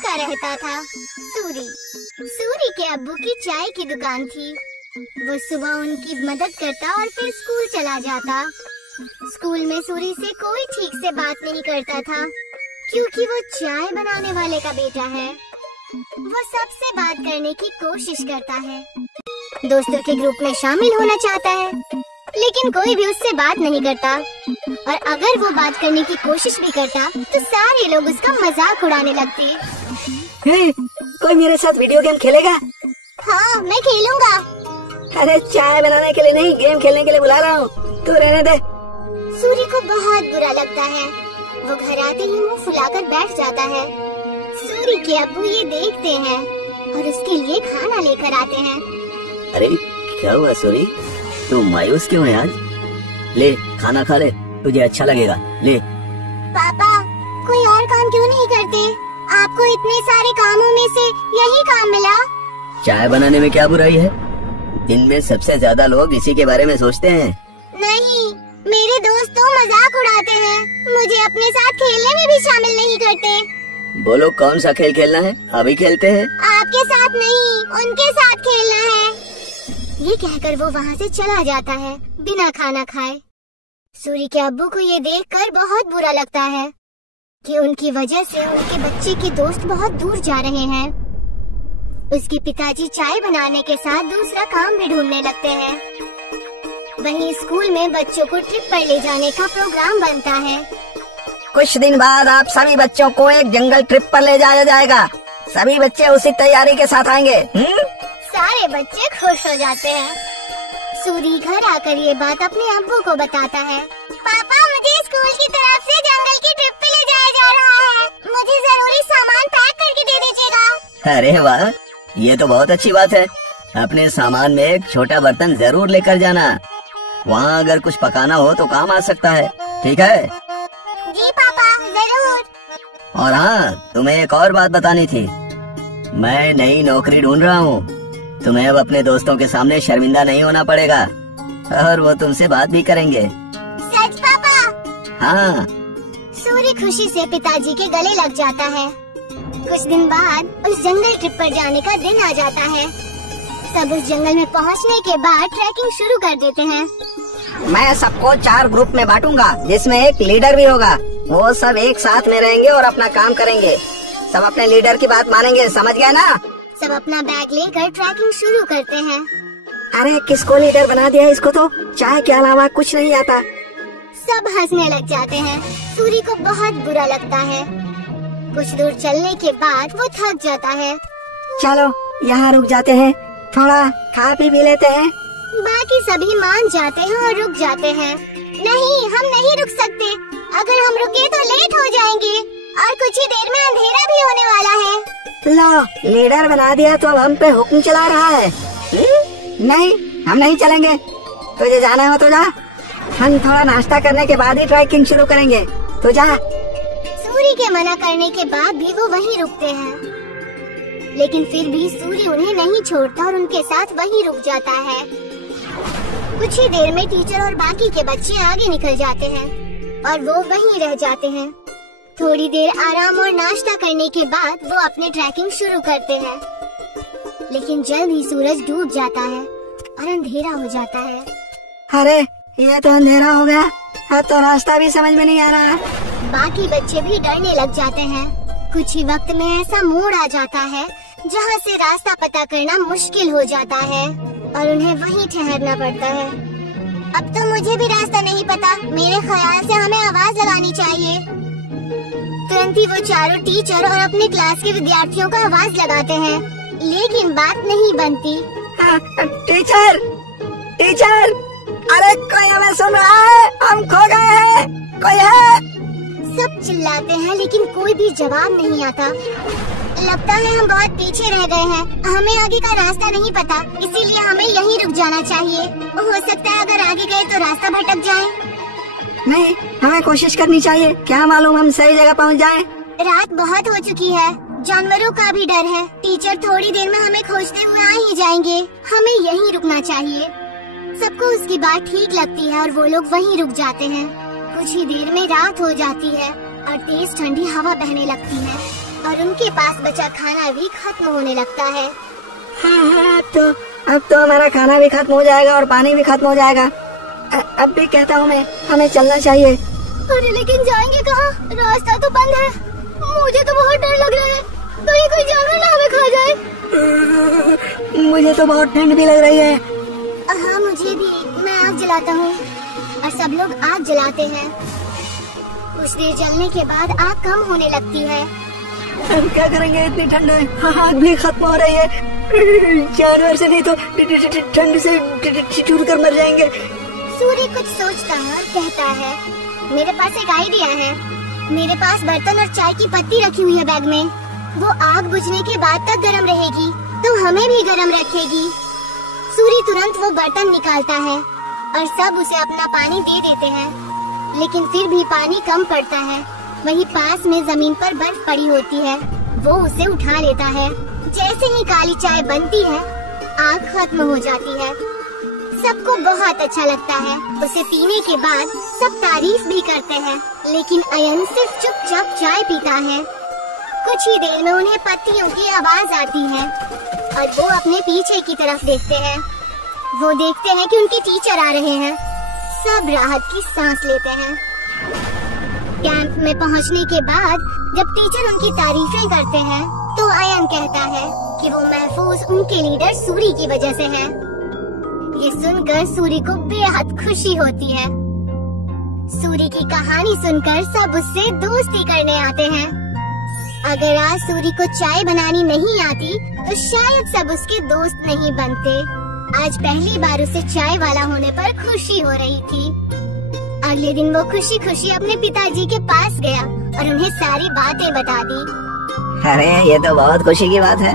लड़का रहता था, सूरी। सूरी के अब्बू की चाय की दुकान थी। वो सुबह उनकी मदद करता और फिर स्कूल चला जाता। स्कूल में सूरी से कोई ठीक से बात नहीं करता था, क्योंकि वो चाय बनाने वाले का बेटा है। वो सबसे बात करने की कोशिश करता है, दोस्तों के ग्रुप में शामिल होना चाहता है, लेकिन कोई भी उससे बात नहीं करता। और अगर वो बात करने की कोशिश भी करता तो सारे लोग उसका मजाक उड़ाने लगते। हे, कोई मेरे साथ वीडियो गेम खेलेगा? हाँ, मैं खेलूंगा। अरे चाय बनाने के लिए नहीं, गेम खेलने के लिए बुला रहा हूँ, तू रहने दे। सूरी को बहुत बुरा लगता है। वो घर आते ही मुंह फुलाकर बैठ जाता है। सूरी के अब्बू ये देखते हैं और उसके लिए खाना लेकर आते हैं। अरे क्या हुआ सूरी, तू मायूस क्यों है आज? ले खाना खा ले, तुझे अच्छा लगेगा, ले। पापा, कोई और काम क्यों नहीं करते? आपको इतने सारे कामों में से यही काम मिला। चाय बनाने में क्या बुराई है? दिन में सबसे ज्यादा लोग इसी के बारे में सोचते हैं। नहीं, मेरे दोस्त तो मजाक उड़ाते हैं, मुझे अपने साथ खेलने में भी शामिल नहीं करते। बोलो कौन सा खेल खेलना है, अभी खेलते हैं। आपके साथ नहीं, उनके साथ खेलना है। ये कहकर वो वहाँ से चला जाता है बिना खाना खाए। सूरी के अब्बू को ये देखकर बहुत बुरा लगता है कि उनकी वजह से उनके बच्चे के दोस्त बहुत दूर जा रहे हैं। उसके पिताजी चाय बनाने के साथ दूसरा काम भी ढूंढने लगते हैं। वहीं स्कूल में बच्चों को ट्रिप पर ले जाने का प्रोग्राम बनता है। कुछ दिन बाद आप सभी बच्चों को एक जंगल ट्रिप पर ले जाया जाएगा। सभी बच्चे उसी तैयारी के साथ आएंगे। सारे बच्चे खुश हो जाते हैं। सूरी घर आकर ये बात अपने अब्बू को बताता है। पापा, मुझे स्कूल की तरफ से जंगल की ट्रिप पे ले जाया जा रहा है। मुझे जरूरी सामान पैक करके दे दीजिएगा। अरे वाह, ये तो बहुत अच्छी बात है। अपने सामान में एक छोटा बर्तन जरूर लेकर जाना, वहाँ अगर कुछ पकाना हो तो काम आ सकता है, ठीक है? जी पापा, जरूर। और हाँ, तुम्हें एक और बात बतानी थी। मैं नई नौकरी ढूंढ रहा हूँ। तुम्हें अब अपने दोस्तों के सामने शर्मिंदा नहीं होना पड़ेगा और वो तुमसे बात भी करेंगे। सच पापा? हाँ। सूरी खुशी से पिताजी के गले लग जाता है। कुछ दिन बाद उस जंगल ट्रिप पर जाने का दिन आ जाता है। सब उस जंगल में पहुंचने के बाद ट्रैकिंग शुरू कर देते हैं। मैं सबको 4 ग्रुप में बांटूंगा, जिसमें एक लीडर भी होगा। वो सब एक साथ में रहेंगे और अपना काम करेंगे। सब अपने लीडर की बात मानेंगे, समझ गए ना? सब अपना बैग लेकर ट्रैकिंग शुरू करते हैं। अरे किसको लीडर बना दिया? इसको तो चाय के अलावा कुछ नहीं आता। सब हंसने लग जाते हैं। सूरी को बहुत बुरा लगता है। कुछ दूर चलने के बाद वो थक जाता है। चलो यहाँ रुक जाते हैं, थोड़ा खा पी भी लेते हैं। बाकी सभी मान जाते हैं और रुक जाते हैं। नहीं, हम नहीं रुक सकते। अगर हम रुके तो लेट हो जाएंगे और कुछ ही देर में अंधेरा भी होने वाला है। लो, लीडर बना दिया तो अब हम पे हुक्म चला रहा है। नहीं, हम नहीं चलेंगे। तुझे जाना हो तो जा, हम थोड़ा नाश्ता करने के बाद ही ट्रैकिंग शुरू करेंगे। तो जा। सूरी के मना करने के बाद भी वो वहीं रुकते हैं, लेकिन फिर भी सूरी उन्हें नहीं छोड़ता और उनके साथ वहीं रुक जाता है। कुछ ही देर में टीचर और बाकी के बच्चे आगे निकल जाते हैं और वो वहीं रह जाते हैं। थोड़ी देर आराम और नाश्ता करने के बाद वो अपने ट्रैकिंग शुरू करते हैं, लेकिन जल्द ही सूरज डूब जाता है और अंधेरा हो जाता है। अरे ये तो अंधेरा हो गया, अब तो रास्ता भी समझ में नहीं आ रहा। बाकी बच्चे भी डरने लग जाते हैं। कुछ ही वक्त में ऐसा मोड़ आ जाता है जहाँ से रास्ता पता करना मुश्किल हो जाता है और उन्हें वहीं ठहरना पड़ता है। अब तो मुझे भी रास्ता नहीं पता। मेरे ख्याल से हमें आवाज लगानी चाहिए। तुरंत ही वो चारों टीचर और अपने क्लास के विद्यार्थियों को आवाज लगाते हैं, लेकिन बात नहीं बनती। टीचर, टीचर, अरे कोई हमें सुन रहा है? हम खो गए हैं, कोई है? सब चिल्लाते हैं लेकिन कोई भी जवाब नहीं आता। लगता है हम बहुत पीछे रह गए हैं। हमें आगे का रास्ता नहीं पता, इसीलिए हमें यहीं रुक जाना चाहिए। हो सकता है अगर आगे गए तो रास्ता भटक जाए। नहीं, हमें कोशिश करनी चाहिए, क्या मालूम हम सही जगह पहुंच जाएं। रात बहुत हो चुकी है, जानवरों का भी डर है। टीचर थोड़ी देर में हमें खोजते हुए आ ही जाएंगे। हमें यहीं रुकना चाहिए। सबको उसकी बात ठीक लगती है और वो लोग वहीं रुक जाते हैं। कुछ ही देर में रात हो जाती है और तेज ठंडी हवा बहने लगती है। और उनके पास बचा खाना भी खत्म होने लगता है। हाँ, अब तो हमारा खाना भी खत्म हो जाएगा और पानी भी खत्म हो जाएगा। अब भी कहता हूँ मैं, हमें चलना चाहिए। अरे लेकिन जाएंगे कहाँ? रास्ता तो बंद है। मुझे तो बहुत डर लग रहा है, कहीं कोई जानवर ना हमें खा जाए। मुझे तो बहुत ठंड भी लग रही है। हाँ मुझे भी। मैं आग जलाता हूँ और सब लोग आग जलाते हैं। कुछ देर जलने के बाद आग कम होने लगती है। हम क्या करेंगे, इतनी ठंड है। हाँ, आग भी खत्म हो रही है। जानवर से नहीं तो ठंड से ठिठुर कर मर जाएंगे। सूर्य कुछ सोचता है और कहता है, मेरे पास एक आइडिया है। मेरे पास बर्तन और चाय की पत्ती रखी हुई है बैग में। वो आग बुझने के बाद तक गर्म रहेगी तो हमें भी गर्म रखेगी। सूर्य तुरंत वो बर्तन निकालता है और सब उसे अपना पानी दे देते हैं, लेकिन फिर भी पानी कम पड़ता है। वहीं पास में जमीन पर बर्फ पड़ी होती है, वो उसे उठा लेता है। जैसे ही काली चाय बनती है, आग खत्म हो जाती है। सबको बहुत अच्छा लगता है। उसे पीने के बाद सब तारीफ भी करते हैं, लेकिन अयन सिर्फ चुपचाप चाय पीता है। कुछ ही देर में उन्हें पत्तियों की आवाज आती है और वो अपने पीछे की तरफ देखते हैं। वो देखते हैं कि उनके टीचर आ रहे हैं। सब राहत की सांस लेते हैं। कैंप में पहुंचने के बाद जब टीचर उनकी तारीफें करते हैं तो अयन कहता है कि वो महफूज उनके लीडर सूरी की वजह से है। ये सुनकर सूरी को बेहद खुशी होती है। सूरी की कहानी सुनकर सब उससे दोस्ती करने आते हैं। अगर आज सूरी को चाय बनानी नहीं आती तो शायद सब उसके दोस्त नहीं बनते। आज पहली बार उसे चाय वाला होने पर खुशी हो रही थी। अगले दिन वो खुशी खुशी अपने पिताजी के पास गया और उन्हें सारी बातें बता दी। अरे ये तो बहुत खुशी की बात है।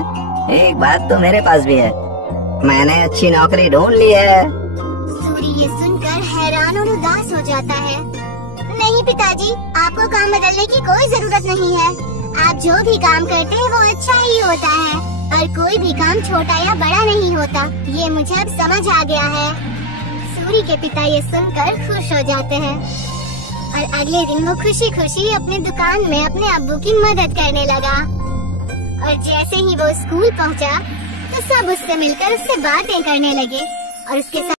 एक बात तो मेरे पास भी है, मैंने अच्छी नौकरी ढूंढ ली है। सूरी ये सुनकर हैरान और उदास हो जाता है। नहीं पिताजी, आपको काम बदलने की कोई जरूरत नहीं है। आप जो भी काम करते हैं वो अच्छा ही होता है और कोई भी काम छोटा या बड़ा नहीं होता। ये मुझे अब समझ आ गया है। सूरी के पिता ये सुनकर खुश हो जाते हैं और अगले दिन वो खुशी खुशी अपने दुकान में अपने अब्बू की मदद करने लगा। और जैसे ही वो स्कूल पहुंचा तो सब उससे मिलकर उससे बातें करने लगे और उसके साथ